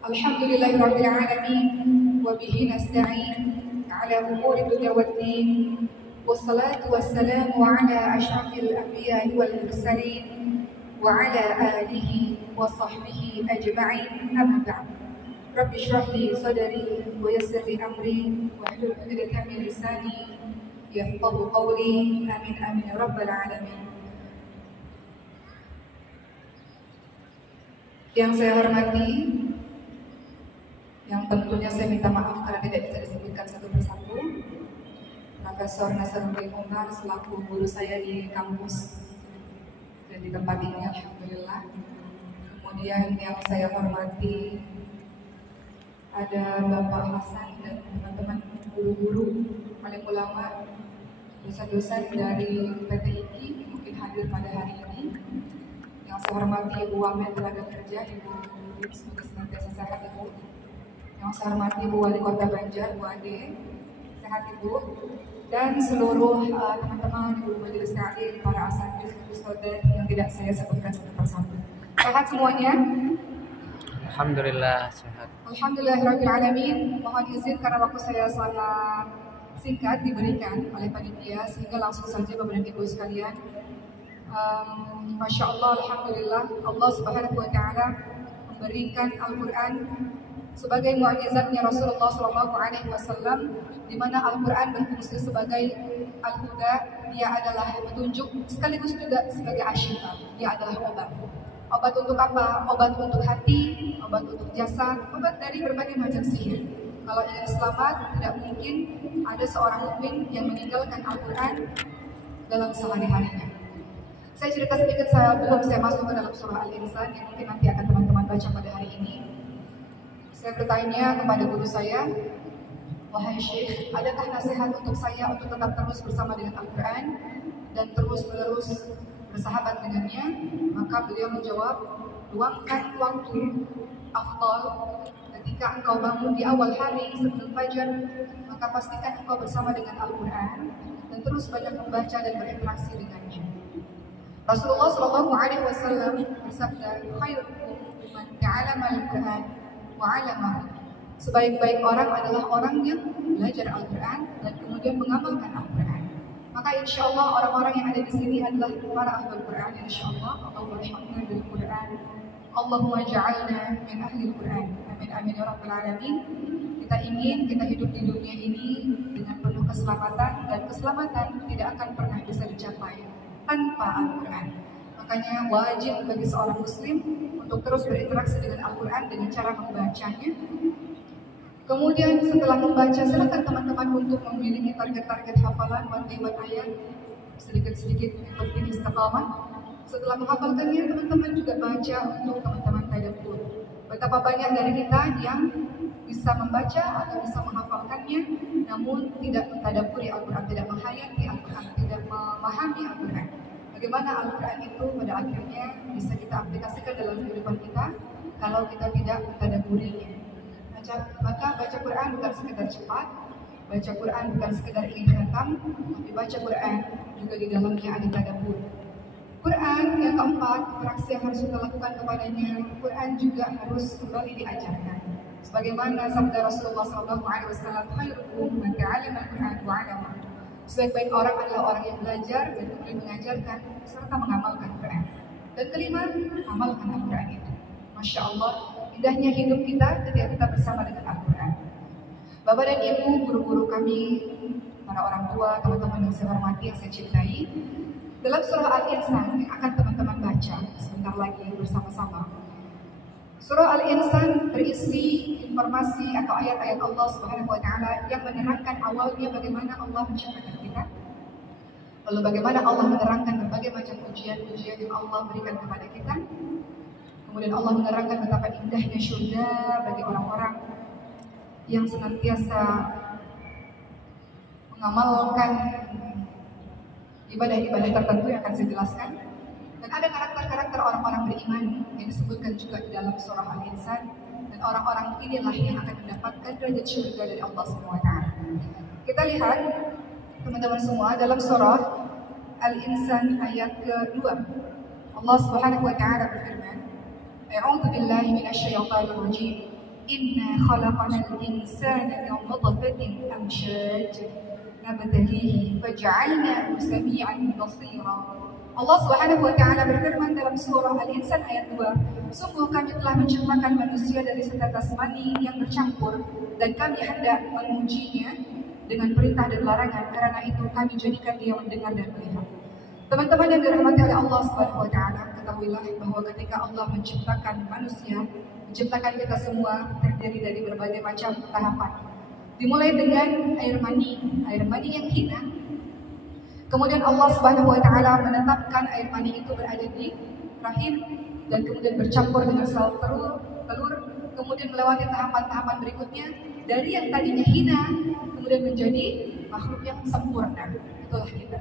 Alhamdulillahirabbil alamin wa bihi nasta'in ala umuri dunya waddin wassalatu wassalamu ala asyrafil anbiya'i wal mursalin wa ala alihi wa sahbihi ajma'in amma ba'd. Rabbi shrah li sadri wa yassir li amri wahlul 'uqdatam min lisani yafqahu qawli. Amin amin ya rabbal alamin. Yang saya hormati, yang tentunya saya minta maaf karena tidak bisa disebutkan satu persatu, Profesor Nasruddin Umar selaku guru saya di kampus dan di tempat ini, alhamdulillah. Kemudian yang saya hormati ada Bapak Hasan dan teman-teman guru-guru, alim ulama, dosen-dosen dari PT IKI mungkin hadir pada hari ini. Yang saya hormati Ibu Wamen Tenaga Kerja, Ibu semoga senantiasa sehat Ibu. Yang saya hormati Ibu Wali Kota Banjar, Bu Ade, sehat Ibu. Dan seluruh teman-teman Ibu Majelis Taklim, para asatidz, ustadzah yang tidak saya sebutkan satu persatu. Sehat semuanya? Alhamdulillah sehat. Alhamdulillahirabbil alamin. Mohon izin karena waktu saya sangat singkat diberikan oleh panitia sehingga langsung saja Bapak dan Ibu sekalian. Masya Allah, alhamdulillah, Allah Subhanahu wa Ta'ala memberikan Al-Quran sebagai mu'jizatnya Rasulullah SAW, di mana Al-Quran berfungsi sebagai al-huda. Dia adalah petunjuk sekaligus juga sebagai asyifa. Dia adalah obat. Obat untuk apa? Obat untuk hati, obat untuk jasad, obat dari berbagai macam sihir. Kalau ingin selamat, tidak mungkin ada seorang mukmin yang meninggalkan Al-Quran dalam sehari-harinya. Saya cerita sedikit sebelum saya masuk ke dalam surah Al-Insan yang mungkin nanti akan teman-teman baca pada hari ini. Saya bertanya kepada guru saya, wahai Syekh, adakah nasihat untuk saya untuk tetap terus bersama dengan Al-Quran dan terus-menerus bersahabat dengannya? Maka beliau menjawab, luangkan waktu afdal ketika engkau bangun di awal hari sebelum fajar, maka pastikan engkau bersama dengan Al-Quran dan terus banyak membaca dan berinteraksi dengannya. Rasulullah SAW bersabda, khairukum man ta'allama al-Quran wa 'allamahu. Sebaik-baik orang adalah orang yang belajar Al-Quran dan kemudian mengamalkan Al-Quran. Maka insya Allah orang-orang yang ada di sini adalah para ahli Al-Quran. Insya Allah, Allahumma rahmatna bil Quran, Allahumma ja'alna min ahli Al-Quran. Amin amin ya rabbal alamin. Kita ingin kita hidup di dunia ini dengan penuh keselamatan, dan keselamatan tidak akan pernah bisa dicapai tanpa Al-Quran. Makanya wajib bagi seorang muslim untuk terus berinteraksi dengan Al-Quran dengan cara membacanya. Kemudian setelah membaca, silakan teman-teman untuk memiliki target-target hafalan lewat ayat, sedikit-sedikit penting istiqamah. Setelah menghafalkannya, teman-teman juga baca untuk teman-teman tadabbur. Betapa banyak dari kita yang bisa membaca atau bisa menghafalkannya, namun tidak mentadabburi Al-Quran, tidak menghayati Al-Quran, tidak memahami Al-Quran. Bagaimana Al-Quran itu pada akhirnya bisa kita aplikasikan dalam kehidupan kita kalau kita tidak mentadabburinya. Maka baca Quran bukan sekedar cepat, baca Quran bukan sekedar ingin khatam, tapi baca Quran juga di dalamnya ada tadabbur. Quran yang keempat, praksi yang harus kita lakukan kepadanya, Quran juga harus kembali diajarkan. Sebagaimana sabda Rasulullah SAW, khairukum man ta'allama al-Quran wa 'allamahu. Sebaik-baik orang adalah orang yang belajar dan kemudian mengajarkan serta mengamalkan Quran. Dan kelima, amalkan Al-Quran itu. Masya Allah, indahnya hidup kita ketika kita bersama dengan Al-Quran. Bapak dan Ibu, guru-guru kami, para orang tua, teman-teman yang saya hormati, yang saya cintai, dalam surah Al-Insan yang akan teman-teman baca sebentar lagi bersama-sama. Surah Al-Insan berisi informasi atau ayat-ayat Allah Subhanahu wa Ta'ala yang menerangkan awalnya bagaimana Allah menciptakan kita, lalu bagaimana Allah menerangkan berbagai macam ujian-ujian yang Allah berikan kepada kita. Kemudian Allah menerangkan betapa indahnya syurga bagi orang-orang yang senantiasa mengamalkan ibadah-ibadah tertentu yang akan saya jelaskan. Dan ada karakter-karakter orang-orang beriman yang disebutkan juga di dalam surah Al-Insan. Dan orang-orang inilah yang akan mendapatkan derajat syurga dari Allah SWT. Kita lihat teman-teman semua dalam surah Al-Insan ayat ke-2. Allah Subhanahu wa taala berfirman, "A'udzu billahi minasyaitonir rajim. Inna khalaqnal insana min nutfatin amshaj nabtalihi faj'alnahu samii'an basira." Allah Subhanahu wa taala berfirman dalam surah Al-Insan ayat 2, "Sungguh kami telah menciptakan manusia dari setetes mani yang bercampur dan kami hendak mengujinya dengan perintah dan larangan, karena itu kami jadikan dia mendengar dan melihat." Teman-teman yang dirahmati oleh Allah Subhanahu wa taala, ketahuilah bahwa ketika Allah menciptakan manusia, menciptakan kita semua terdiri dari berbagai macam tahapan. Dimulai dengan air mani yang hina. Kemudian Allah Subhanahu wa taala menetapkan air mani itu berada di rahim dan kemudian bercampur dengan sel telur, kemudian melewati tahapan-tahapan berikutnya dari yang tadinya hina kemudian menjadi makhluk yang sempurna. Itulah kita.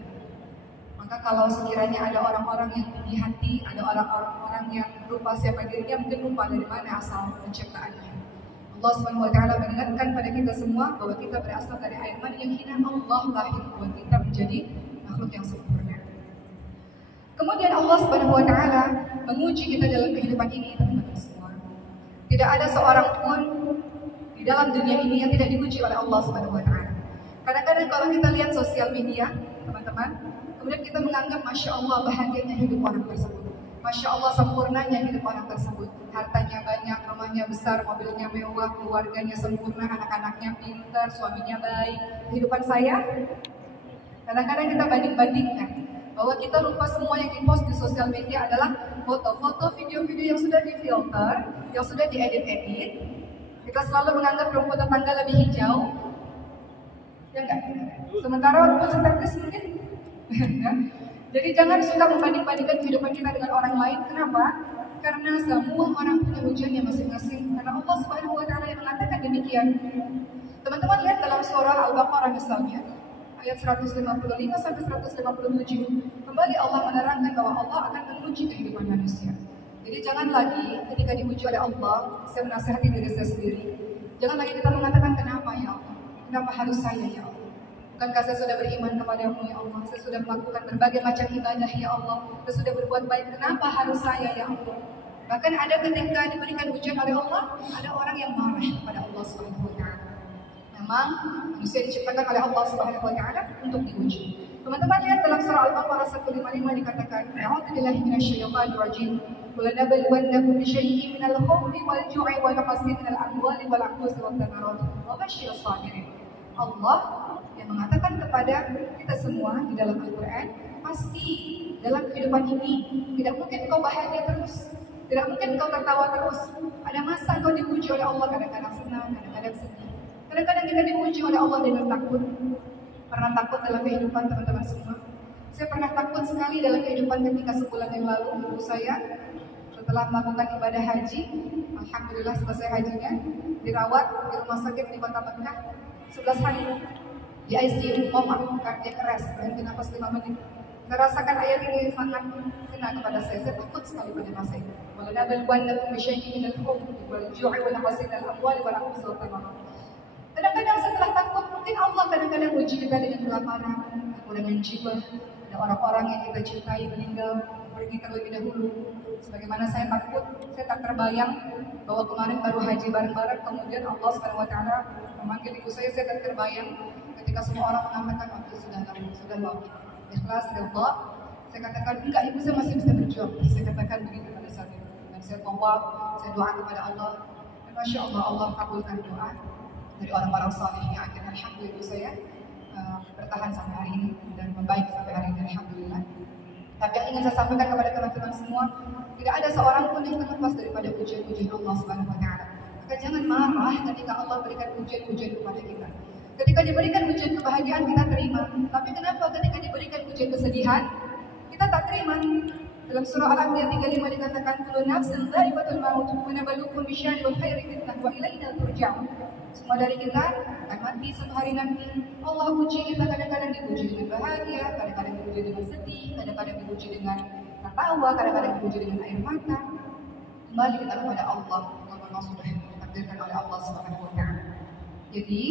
Maka kalau sekiranya ada orang-orang yang tinggi hati, ada orang-orang yang lupa siapa dirinya, mungkin lupa dari mana asal penciptaannya. Allah Subhanahu wa taala mengingatkan pada kita semua bahwa kita berasal dari air mani yang hina. Allah lahir buat kita menjadi makhluk yang sempurna. Kemudian Allah Subhanahu wa taala menguji kita dalam kehidupan ini, teman-teman semua. Tidak ada seorang pun di dalam dunia ini yang tidak diuji oleh Allah Subhanahu wa taala. Kadang-kadang kalau kita lihat sosial media, teman-teman, kemudian kita menganggap Masya Allah bahagianya hidup orang tersebut, Masya Allah sempurnanya hidup orang tersebut. Hartanya banyak, rumahnya besar, mobilnya mewah, keluarganya sempurna, anak-anaknya pintar, suaminya baik. Kehidupan saya, kadang-kadang kita banding-bandingkan bahwa kita lupa semua yang dipost di sosial media adalah foto-foto, video-video yang sudah difilter, yang sudah diedit-edit. Kita selalu menganggap rumput tetangga lebih hijau, ya enggak? Sementara rumput sintetis mungkin. Jadi jangan suka membanding-bandingkan kehidupan kita dengan orang lain. Kenapa? Karena semua orang punya ujiannya masing-masing. Karena Allah Subhanahu wa taala yang mengatakan demikian. Teman-teman lihat dalam surah Al-Baqarah misalnya, ayat 155 sampai 157. Kembali Allah menerangkan bahwa Allah akan menguji kehidupan manusia. Jadi jangan lagi ketika diuji oleh Allah, saya menasihati diri saya sendiri. Jangan lagi kita mengatakan kenapa ya Allah? Kenapa harus saya ya Allah? Bukankah saya sudah beriman kepadamu ya Allah? Saya sudah melakukan berbagai macam ibadah ya Allah. Saya sudah berbuat baik, kenapa harus saya ya Allah? Bahkan ada ketika diberikan ujian oleh Allah, ada orang yang marah kepada Allah Subhanahu wa taala. Memang manusia diciptakan oleh Allah Subhanahu wa taala untuk diuji. Teman-teman lihat dalam surah Al-Baqarah 155 dikatakan, "A'udzu billahi minasyaitonir rajim. Walanabluwannakum bisyai'in minal khawfi wal ju'i wa naqsin minal amwali wal anfusi wat thamarati wa basyirus sabirin." Allah yang mengatakan kepada kita semua di dalam Al-Quran, pasti dalam kehidupan ini tidak mungkin kau bahagia terus, tidak mungkin kau tertawa terus. Ada masa kau dipuji oleh Allah, kadang-kadang senang, kadang-kadang sedih. Kadang-kadang kita dipuji oleh Allah dengan takut. Pernah takut dalam kehidupan teman-teman semua? Saya pernah takut sekali dalam kehidupan ketika sebulan yang lalu ibu saya setelah melakukan ibadah haji, alhamdulillah selesai hajinya, dirawat di rumah sakit di kota Mekah 11 hari di ICU, koma, cardiac arrest, berhenti nafas 5 menit. Saya rasakan ayat ini sangat kena kepada saya takut sekali pada masa itu. Walanabluwannakum bisyai'in minal khawfi wal ju'i wa naqsin minal amwali wal anfusi wat thamarati. Kadang-kadang setelah takut, mungkin Allah kadang-kadang uji kita dengan kelaparan, kekurangan jiwa. Ada orang-orang yang kita cintai meninggal, pergi terlebih dahulu. Sebagaimana saya takut, saya tak terbayang bahwa kemarin baru haji bareng-bareng, kemudian Allah Subhanahu wa taala memanggil ibu saya tak terbayang ketika semua orang mengatakan, "Oke, sudah ikhlas, Allah." Saya katakan, "Enggak, ibu saya masih bisa berjuang." Saya katakan begitu pada saat itu. Dan saya tawaf, saya doa kepada Allah. Dan Masya Allah, Allah kabulkan doa dari orang-orang saleh yang akhirnya alhamdulillah saya bertahan sampai hari ini dan membaik sampai hari ini alhamdulillah. Tapi yang ingin saya sampaikan kepada teman-teman semua, tidak ada seorang pun yang terlepas daripada ujian-ujian Allah Subhanahu wa taala. Maka jangan marah ketika Allah berikan ujian-ujian kepada kita. Ketika diberikan ujian kebahagiaan kita terima, tapi kenapa ketika diberikan ujian kesedihan kita tak terima? Dalam surah Al-Anbiya 35 dikatakan, "Kullu nafsin dha'iqatul maut wa nabluukum bisyarri wal khairi fitnah wa ilaina turja'un." Semua dari kita akan mati suatu hari nanti. Allah uji kita, kadang-kadang diuji dengan bahagia, kadang-kadang diuji dengan sedih, kadang-kadang diuji dengan tertawa, kadang-kadang diuji dengan air mata. Kembali kita kepada Allah, yang memang sudah ditakdirkan oleh Allah Subhanahu wa taala. Jadi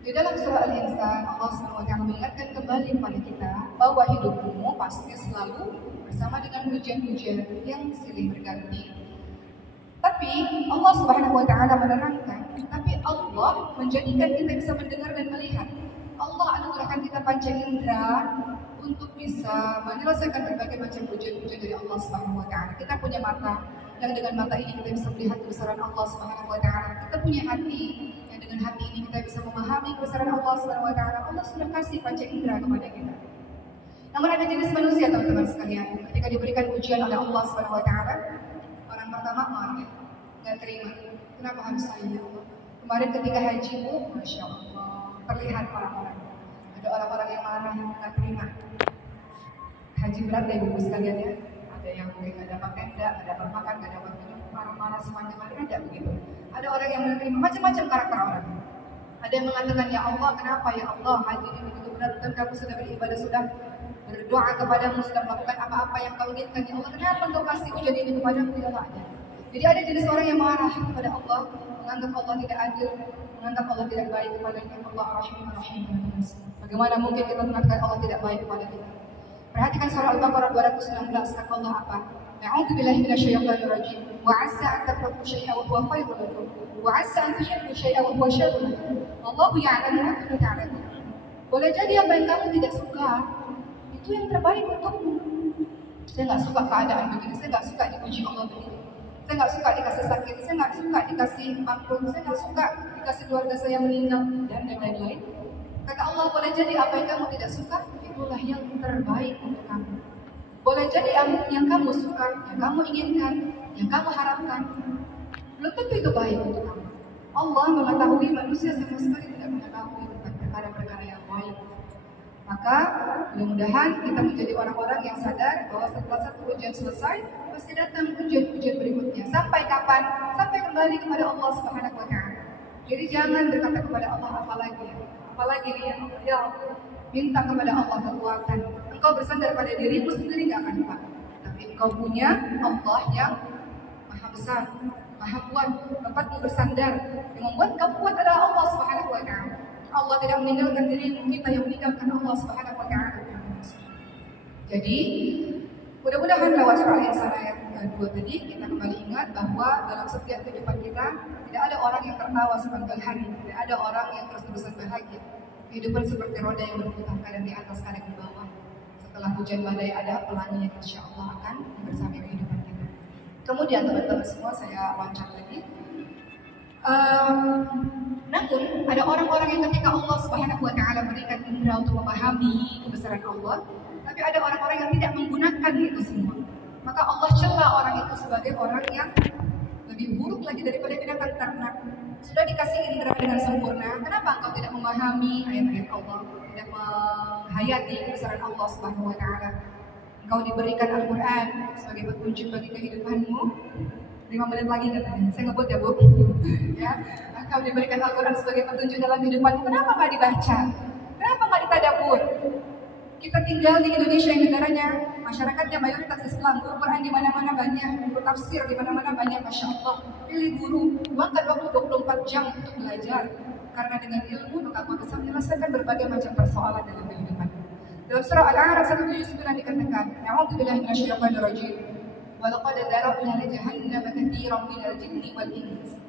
Di dalam surah Al-Insan, Allah SWT mengingatkan kembali kepada kita bahwa hidupmu pasti selalu bersama dengan hujan-hujan yang silih berganti. Tapi Allah SWT menerangkan, tapi Allah menjadikan kita bisa mendengar dan melihat. Allah anugerahkan kita panca indera untuk bisa menyelesaikan berbagai macam hujan-hujan dari Allah SWT. Kita punya mata, yang dengan mata ini kita bisa melihat kebesaran Allah SWT. Kita punya hati, yang dengan hati ini kita bisa memahami kebesaran Allah SWT. Allah sudah kasih panca indera kepada kita. Namun ada jenis manusia teman-teman sekalian, ketika diberikan ujian oleh Allah SWT, orang pertama marah, nggak terima. Kenapa harus saya? Kemarin ketika haji, Masya Allah, terlihat orang-orang. Ada orang-orang yang marah, nggak terima. Haji berat ya ibu sekalian ya. Ada yang mungkin nggak dapat tenda, nggak dapat makan, nggak dapat minum, marah-marah semuanya ada begitu. Ada orang yang menerima macam-macam karakter orang. Ada yang mengatakan, ya Allah, kenapa ya Allah haji ini begitu berat? Dan kamu sudah beribadah, sudah berdoa kepadamu, sudah melakukan apa-apa yang kau inginkan. Ya Allah, kenapa engkau kasih ujian ini kepadamu? Tidak ada. Jadi ada jenis orang yang marah kepada Allah, menganggap Allah tidak adil, menganggap Allah tidak baik kepadanya. Allah Ar-Rahim. Bagaimana mungkin kita mengatakan Allah tidak baik kepada kita? Perhatikan surah Al-Baqarah 219, kata Allah apa? A'udzu billahi minasyaitonir rajim. Wa 'assa an takrahu syai'an wa huwa khairun lakum. Wa 'assa an tuhibbu syai'an wa huwa syarrun lakum. Wallahu ya'lamu wa antum la ta'lamun. Boleh jadi apa yang kamu tidak suka itu yang terbaik untukmu. Saya nggak suka keadaan begini, saya nggak suka dipuji Allah begini. Saya nggak suka dikasih sakit, saya nggak suka dikasih bangkrut, saya nggak suka dikasih keluarga saya meninggal, dan lain-lain. Kata Allah, boleh jadi apa yang kamu tidak suka, itulah yang terbaik untuk kamu. Boleh jadi yang kamu suka, yang kamu inginkan, yang kamu harapkan, belum tentu itu baik untuk kamu. Allah mengetahui, manusia sama sekali tidak mengetahui tentang perkara-perkara yang baik. Maka mudah-mudahan kita menjadi orang-orang yang sadar bahwa setelah satu ujian selesai, pasti datang ujian-ujian berikutnya. Sampai kapan? Sampai kembali kepada Allah Subhanahu wa Ta'ala. Jadi jangan berkata kepada Allah apalagi nih ya Allah, minta kepada Allah kekuatan. Engkau bersandar pada dirimu sendiri nggak akan kuat. Tapi engkau punya Allah yang maha besar, maha kuat, tempatmu bersandar. Yang membuat kau kuat adalah Allah Subhanahu wa Ta'ala. Allah tidak meninggalkan dirimu, kita yang meninggalkan Allah Subhanahu wa Ta'ala. Jadi mudah-mudahan lewat surah Al-Insan ayat 2 tadi kita kembali ingat bahwa dalam setiap kehidupan kita tidak ada orang yang tertawa sepanjang hari, tidak ada orang yang terus-terusan bahagia. Kehidupan seperti roda yang berputar kadang di atas, kadang di bawah. Setelah hujan badai ada pelangi yang insya Allah akan bersama kehidupan kita. Kemudian teman-teman semua, saya loncat lagi. Namun ada orang-orang yang ketika Allah Subhanahu wa Ta'ala berikan indera untuk memahami kebesaran Allah, tapi ada orang-orang yang tidak menggunakan itu semua. Maka Allah cela orang itu sebagai orang yang lebih buruk lagi daripada binatang ternak. Sudah dikasih indera dengan sempurna, kenapa engkau tidak memahami ayat-ayat Allah, tidak menghayati kebesaran Allah Subhanahu wa Ta'ala? Engkau diberikan Al-Quran sebagai petunjuk bagi kehidupanmu. 5 menit lagi katanya, saya ngebut ya Bu. Ya, engkau diberikan Al-Quran sebagai petunjuk dalam kehidupanmu, kenapa nggak dibaca? Kenapa nggak ditadabbur? Kita tinggal di Indonesia yang negaranya masyarakatnya mayoritas Islam, guru Quran di mana-mana banyak, guru tafsir di mana-mana banyak, masya Allah. Pilih guru, luangkan waktu 24 jam untuk belajar, karena dengan ilmu maka kau bisa menyelesaikan berbagai macam persoalan dalam kehidupan. Dalam surah Al-A'raf 179 dikatakan, A'udzubillahi minasyaitonir rajim. Wa laqad darabna li jahannama katsiran minal jinni wal ins.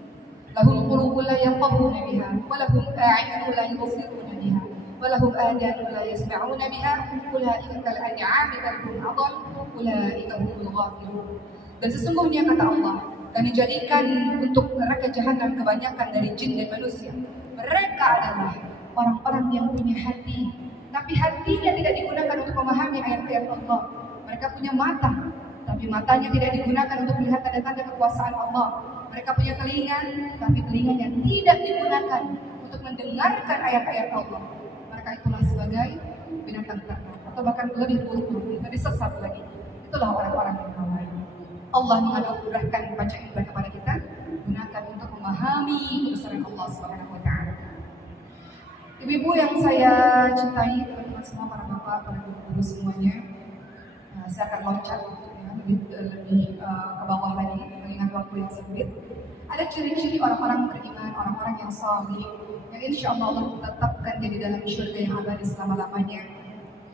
Lahum qulubun la yafqahuna biha, wa lahum a'yunun la yubsiruna biha. Walahum adhanun la yasma'una biha, ulaika kal an'ami bal hum adall, ulaika humul ghafilun. Dan sesungguhnya kata Allah, dan dijadikan untuk neraka jahanam kebanyakan dari jin dan manusia. Mereka adalah orang-orang yang punya hati, tapi hatinya tidak digunakan untuk memahami ayat-ayat Allah. Mereka punya mata, tapi matanya tidak digunakan untuk melihat tanda-tanda kekuasaan Allah. Mereka punya telinga, tapi telinganya tidak digunakan untuk mendengarkan ayat-ayat Allah. Mereka itulah sebagai binatang ternak, atau bahkan lebih buruk, lebih sesat lagi. Itulah orang-orang yang lain. Allah menganugerahkan panca indera kepada kita, gunakan untuk memahami kebesaran Allah Subhanahu wa Ta'ala. Ibu-ibu yang saya cintai, teman-teman semua, para bapak, para guru semuanya, saya akan loncat lebih ke bawah lagi, mengingat waktu yang sempit. Ada ciri-ciri orang-orang beriman, orang-orang yang salih, yang insya Allah tetapkan dia di dalam syurga yang abadi selama-lamanya.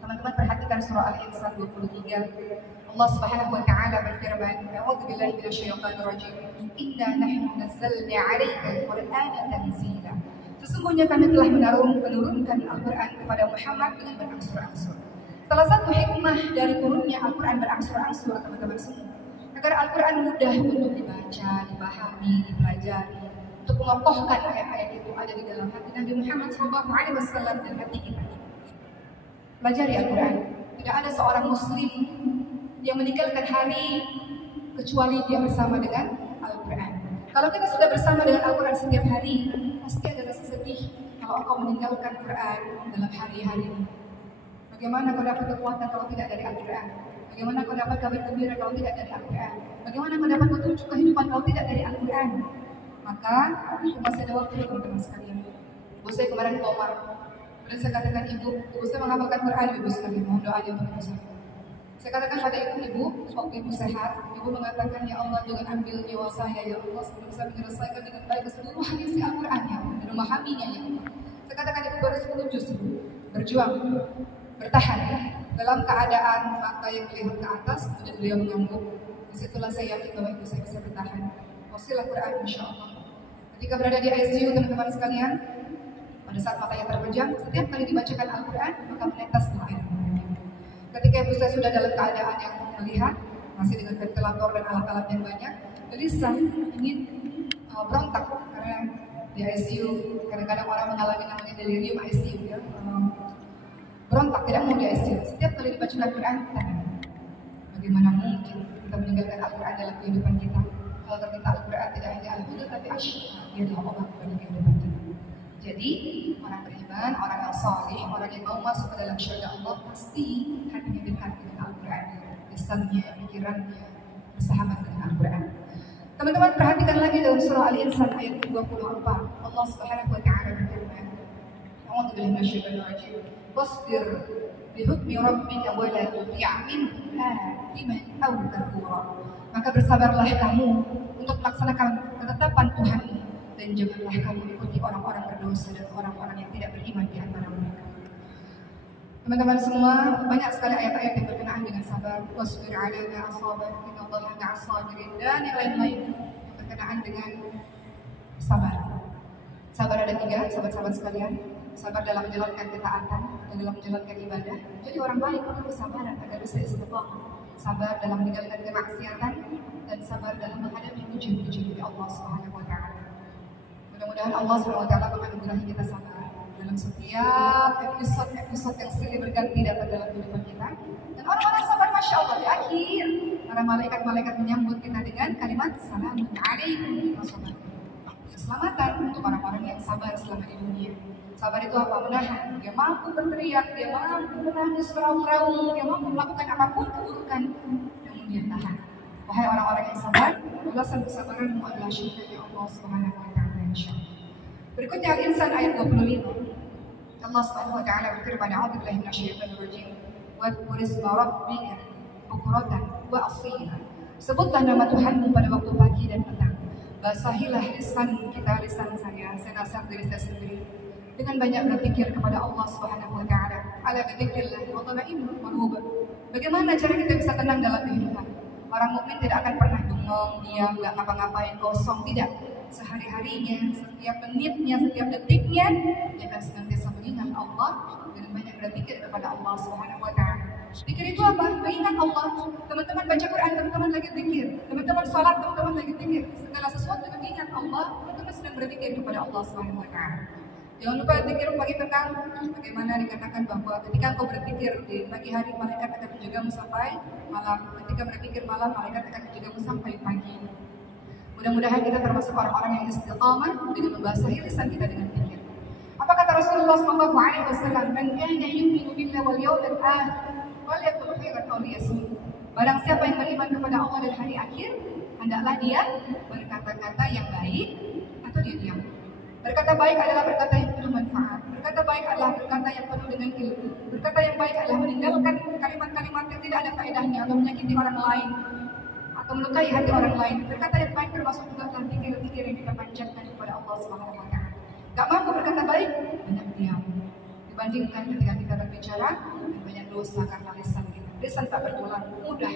Teman-teman perhatikan surah Al-Insan 23. Allah Subhanahu wa taala berfirman, "A'udzubillahi minasyaitonir rajim. Inna nahnu nazzalna 'alaikal Qur'ana tanzila." Sesungguhnya kami telah menurunkan Al-Qur'an kepada Muhammad dengan berangsur-angsur. Salah satu hikmah dari turunnya Al-Qur'an berangsur-angsur, teman-teman semua, agar Al-Quran mudah untuk dibaca, dipahami, dipelajari, untuk mengokohkan ayat-ayat itu ada di dalam hati Nabi Muhammad SAW dan hati kita. Pelajari Al-Quran. Tidak ada seorang Muslim yang meninggalkan hari kecuali dia bersama dengan Al-Quran. Kalau kita sudah bersama dengan Al-Quran setiap hari, pasti ada rasa sedih kalau engkau meninggalkan Quran dalam hari-hari ini. Bagaimana kau dapat kekuatan kalau tidak dari Al-Quran? Bagaimana kau dapat kabar gembira kalau tidak dari Al-Quran? Bagaimana kau dapat petunjuk kehidupan kalau tidak dari Al-Quran? Maka, masih ada waktu teman-teman sekalian. Ibu saya kemarin komar. Dan saya katakan ibu saya menghafalkan Quran, ibu sekalian. Mohon doanya untuk ibu saya. Saya katakan pada ibu, waktu ibu sehat, ibu mengatakan, ya Allah jangan ambil nyawa saya, ya Allah, sebelum saya menyelesaikan dengan baik keseluruhan isi Al-Quran, ya Allah, dan memahaminya, ya Allah. Saya katakan ibu baru 10 juz, berjuang, bertahan dalam keadaan mata yang melihat ke atas, kemudian beliau mengangguk. Disitulah saya yakin bahwa ibu saya bisa bertahan. Wasilah Quran, insya Allah. Ketika berada di ICU, teman-teman sekalian, pada saat matanya terpejam, setiap kali dibacakan Al-Quran, maka meneteslah air. Ketika ibu saya sudah dalam keadaan yang melihat, masih dengan ventilator dan alat-alat yang banyak, gelisah, ingin berontak karena di ICU kadang-kadang orang mengalami namanya delirium ICU, ya. Berontak, tidak mau di ICU. Setiap kali dibaca Al-Quran, bagaimana mungkin kita meninggalkan Al-Quran dalam kehidupan kita? Kalau ternyata Al-Quran tidak hanya al-huda, tapi asyifa, dia adalah obat bagi kehidupan kita. Jadi, orang beriman, orang yang saleh, orang yang mau masuk ke dalam syurga Allah, pasti hatinya dekat dengan Al-Quran, lisannya, pikirannya, bersahabat dengan Al-Quran. Teman-teman perhatikan lagi dalam surah Al-Insan ayat 24. Allah Subhanahu wa taala berfirman, "A'udzubillahi minasyaitonir rajim. Wasbir bihukmi rabbika wa la tuti' minhum athiman aw kafura." Maka bersabarlah kamu untuk melaksanakan ketetapan Tuhanmu, dan janganlah kamu ikuti orang-orang berdosa dan orang-orang yang tidak beriman di antara mereka. Teman-teman semua, banyak sekali ayat-ayat yang berkenaan dengan sabar. Wasbir 'ala ma asabak, innallaha ma'as sabirin, dan yang lain-lain yang berkenaan dengan sabar. Sabar ada 3, sahabat-sahabat sekalian. Sabar dalam menjalankan ketaatan dan dalam menjalankan ibadah. Jadi orang baik perlu kesabaran agar bisa istiqamah. Sabar dalam meninggalkan kemaksiatan dan sabar dalam menghadapi ujian-ujian dari Allah Subhanahu wa taala. Mudah-mudahan Allah Subhanahu wa taala menganugerahi kita sabar dalam setiap episode yang silih berganti datang dalam kehidupan kita. Dan orang-orang sabar, masya Allah, di akhir para malaikat-malaikat menyambut kita dengan kalimat Assalamu alaikum warahmatullahi. Keselamatan untuk orang-orang yang sabar selama di dunia. Sabar itu apa? Menahan. Dia mampu berteriak, dia mampu menangis perahu-perahu, dia mampu melakukan apapun keburukan, namun dia tahan. Wahai orang-orang yang sabar, balasan kesabaranmu adalah syurga Allah Subhanahu wa taala, insyaallah. Berikutnya Al-Insan ayat 25. Allah Subhanahu wa taala berfirman, "A'udzubillahi minasyaitonir rajim. Wadhkur isma rabbika bukratan wa asila." Sebutlah nama Tuhanmu pada waktu pagi dan petang. Basahilah lisan kita, lisan saya nasihat diri saya sendiri, dengan banyak berpikir kepada Allah Subhanahu wa taala. Ala dzikrillah wa tatma'innul qulub. Bagaimana cara kita bisa tenang dalam kehidupan? Orang mukmin tidak akan pernah bengong, diam, enggak ngapa-ngapain, kosong, tidak. Sehari-harinya, setiap menitnya, setiap detiknya, dia akan senantiasa mengingat Allah dan banyak berpikir kepada Allah Subhanahu wa taala. Zikir itu apa? Mengingat Allah. Teman-teman baca Quran, teman-teman lagi zikir. Teman-teman salat, teman-teman lagi zikir. Segala sesuatu yang mengingat Allah, teman-teman sedang berpikir kepada Allah Subhanahu wa taala. Jangan lupa zikir pagi petang. Bagaimana dikatakan bahwa ketika engkau berpikir di pagi hari, malaikat akan menjagamu sampai malam. Ketika berpikir malam, malaikat akan menjagamu sampai pagi. Mudah-mudahan kita termasuk orang-orang yang istiqamah dengan membasahi lisan kita dengan zikir. Apa kata Rasulullah SAW? "Man kana yu'minu billahi wal yawmil akhir falyaqul khairan aw liyasmut." Barang siapa yang beriman kepada Allah dan hari akhir, hendaklah dia berkata-kata yang baik atau dia diam. Berkata baik adalah berkata yang penuh manfaat. Berkata baik adalah berkata yang penuh dengan ilmu. Berkata yang baik adalah meninggalkan kalimat-kalimat yang tidak ada faedahnya atau menyakiti orang lain, atau melukai hati orang lain. Berkata yang baik termasuk juga dalam pikir-pikir yang kita panjatkan kepada Allah Subhanahu wa taala. Gak mampu berkata baik, banyak diam. Dibandingkan ketika kita berbicara dan banyak dosa karena lisan kita. Lisan tak bertulang, mudah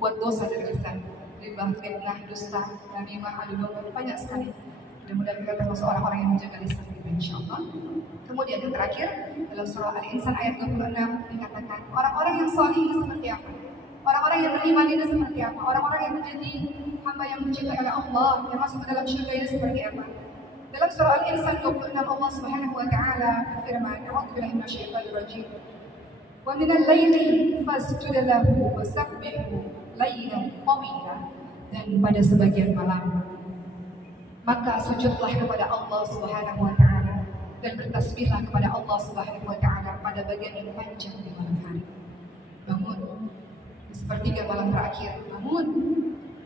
buat dosa dari lisan. Ribah, fitnah, dusta, namimah, adu domba, banyak sekali. Mudah-mudahan kita termasuk orang-orang yang menjaga lisan kita, insyaallah. Kemudian yang terakhir dalam surah Al-Insan ayat 26 dikatakan orang-orang yang salih seperti apa? Orang-orang yang beriman itu seperti apa? Orang-orang yang menjadi hamba yang dicintai oleh Allah, yang masuk ke dalam syurga itu seperti apa? Dalam surah Al-Insan 26 Allah Subhanahu wa taala berfirman, "A'udzubillahi minasyaitonir rajim. Wa minal laili fasjud lahu wasabbihhu lailan tawila." Dan pada sebagian malam maka sujudlah kepada Allah Subhanahu wa taala dan bertasbihlah kepada Allah Subhanahu wa taala pada bagian yang panjang di malam hari. Bangun di sepertiga malam terakhir. Bangun.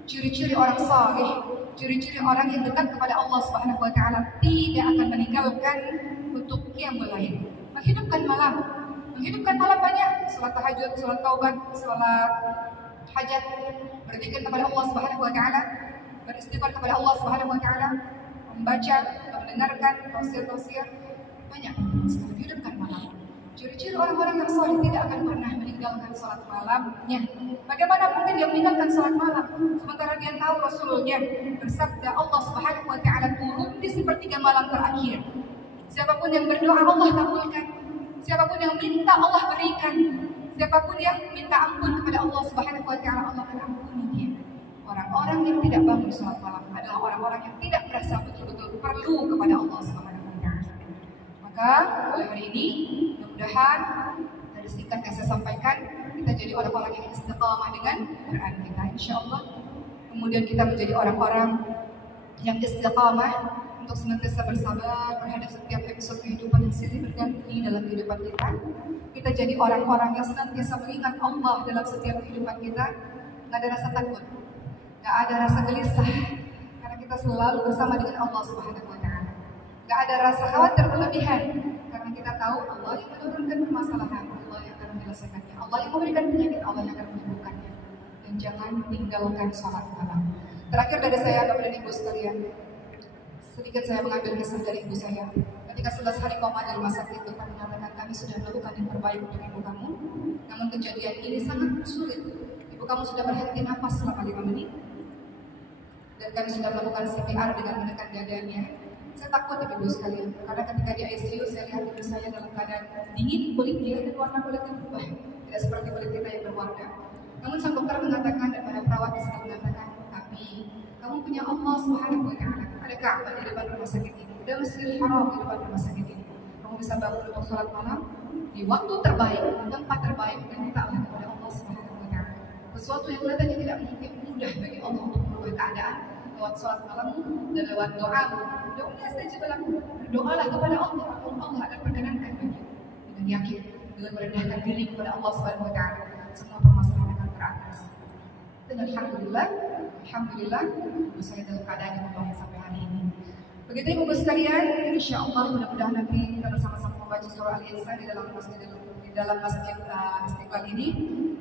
Ciri-ciri orang saleh, ciri-ciri orang yang dekat kepada Allah Subhanahu wa taala tidak akan meninggalkan untuk qiyamul lail. Menghidupkan malam. Menghidupkan malam banyak, salat tahajud, salat taubat, salat hajat, berzikir kepada Allah Subhanahu wa taala, beristighfar kepada Allah Subhanahu wa taala, membaca, mendengarkan tafsir-tafsir, banyak sekali hidupkan malam. Ciri-ciri orang-orang yang saleh tidak akan pernah meninggalkan salat malamnya. Bagaimana mungkin dia meninggalkan salat malam sementara dia tahu Rasulullah bersabda Allah Subhanahu wa taala turun di sepertiga malam terakhir. Siapapun yang berdoa Allah kabulkan. Siapapun yang minta Allah berikan. Siapapun yang minta ampun kepada Allah Subhanahu wa taala Allah akan ampuni dia. Orang-orang yang tidak bangun salat malam adalah orang-orang yang tidak merasa betul-betul perlu kepada Allah Subhanahu wa taala. Maka oleh hari ini mudah-mudahan dari singkat yang saya sampaikan kita jadi orang-orang yang istiqamah dengan Quran kita insyaallah. Kemudian kita menjadi orang-orang yang istiqamah untuk senantiasa bersabar terhadap setiap episode kehidupan yang silih berganti dalam kehidupan kita. Kita jadi orang-orang yang senantiasa mengingat Allah dalam setiap kehidupan kita. Nggak ada rasa takut, nggak ada rasa gelisah, karena kita selalu bersama dengan Allah Subhanahu wa taala. Nggak ada rasa khawatir berlebihan, karena kita tahu Allah yang menurunkan permasalahan, Allah yang akan menyelesaikannya, Allah yang memberikan penyakit, Allah yang akan menyembuhkannya. Dan jangan tinggalkan sholat malam. Terakhir dari saya, Bapak dan Ibu sekalian, sedikit saya mengambil kisah dari ibu saya. Ketika 11 hari koma di rumah sakit, dokter mengatakan kami sudah melakukan yang terbaik untuk ibu kamu. Namun kejadian ini sangat sulit. Ibu kamu sudah berhenti nafas selama 5 menit. Dan kami sudah melakukan CPR dengan menekan dadanya. Saya takut ibu sekalian, karena ketika di ICU saya lihat ibu saya dalam keadaan dingin, kulit dia dan warna kulitnya berubah, tidak seperti kulit kita yang berwarna. Namun sang dokter mengatakan dan para perawat di sana mengatakan, tapi kamu punya Allah Subhanahu wa taala. Ada Ka'bah di depan rumah sakit ini, ada Masjidil Haram di depan rumah sakit ini. Kamu bisa bangun untuk sholat malam di waktu terbaik, di tempat terbaik, dan mintalah kepada Allah Subhanahu wa taala. Sesuatu yang kelihatannya tidak mungkin mudah bagi Allah untuk merubah keadaan lewat sholat malam dan lewat doa. Doanya saja dalam berdoalah kepada Allah, Allah akan perkenankan bagi dengan yakin, dengan merendahkan diri kepada Allah Subhanahu wa taala, semua permasalahan akan teratas. Dan alhamdulillah ibu saya dalam keadaan yang baik sampai hari ini. Begitu ibu sekalian, insyaallah mudah-mudahan nanti kita bersama-sama membaca surah Al-Insan di dalam masjid Istiqlal ini.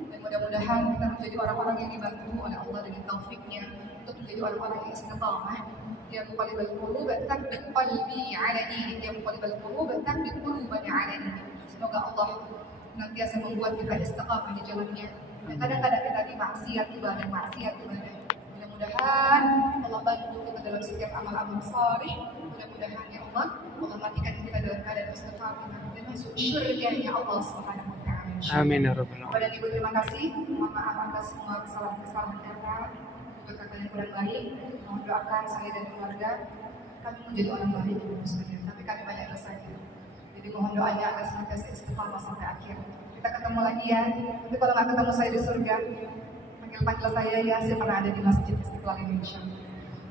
Dan mudah-mudahan kita menjadi orang-orang yang dibantu oleh Allah dengan taufiknya untuk menjadi orang-orang yang istiqamah. Ya muqallibal qulub tsabbit qalbi 'ala dinik, ya muqallibal qulub tsabbit qulubana 'ala dinik. Semoga Allah senantiasa membuat kita istiqamah di jalannya. Dan kadang-kadang kita di maksiat ibadah. Mudah-mudahan Allah bantu kita dalam setiap amal-amal saleh. Mudah-mudahan ya Allah matikan kita dalam keadaan istiqamah dan masuk syurga-Nya Allah Subhanahu wa taala. Amin ya rabbal alamin. Bapak dan Ibu terima kasih. Mohon maaf atas semua kesalahan-kesalahan kata, kata yang kurang baik. Mohon doakan saya dan keluarga kami menjadi orang baik Ibu sekalian. Tapi kami banyak dosanya. Jadi mohon doanya agar senantiasa istiqamah sampai akhir. Kita ketemu lagi ya. Tapi kalau nggak ketemu saya di surga, panggil saya ya, saya pernah ada di Masjid Istiqlal Indonesia.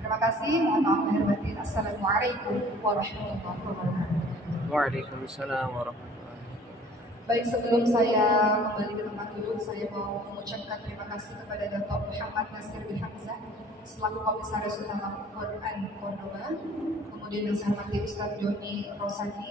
Terima kasih, mohon maaf lahir batin. Assalamualaikum warahmatullahi wabarakatuh. Waalaikumsalam warahmatullahi wabarakatuh. Baik, sebelum saya kembali ke tempat duduk, saya mau mengucapkan terima kasih kepada Dato' Muhammad Nasir bin Hamzah selaku Komisaris Utama Quran Cordoba, kemudian yang saya hormati Ustaz Joni Rosani.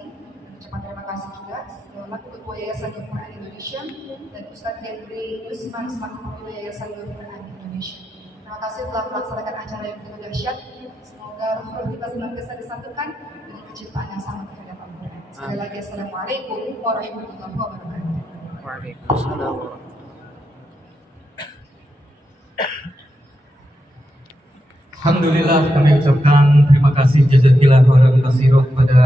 Ucapan terima kasih juga selaku Ketua Yayasan Quran Indonesia dan Ustaz Henry Yusman selaku Ketua Yayasan Quran Indonesia. Indonesia. Terima kasih telah melaksanakan acara yang begitu dahsyat. Semoga ruh kita senantiasa disatukan dengan kecintaan yang sama terhadap Al-Quran. Sekali lagi, Assalamualaikum warahmatullahi wabarakatuh. Waalaikumsalam warahmatullahi. Alhamdulillah, kami ucapkan terima kasih jazakillah khairan katsira kepada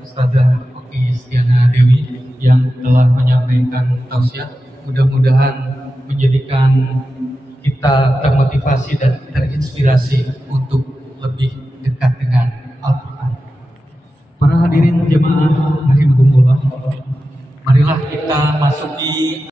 Ustazah Oki Stiana Dewi yang telah menyampaikan tausiah. Mudah-mudahan menjadikan kita termotivasi dan terinspirasi untuk lebih dekat dengan Al-Quran. Para hadirin jemaah rahimakumullah, marilah kita masuki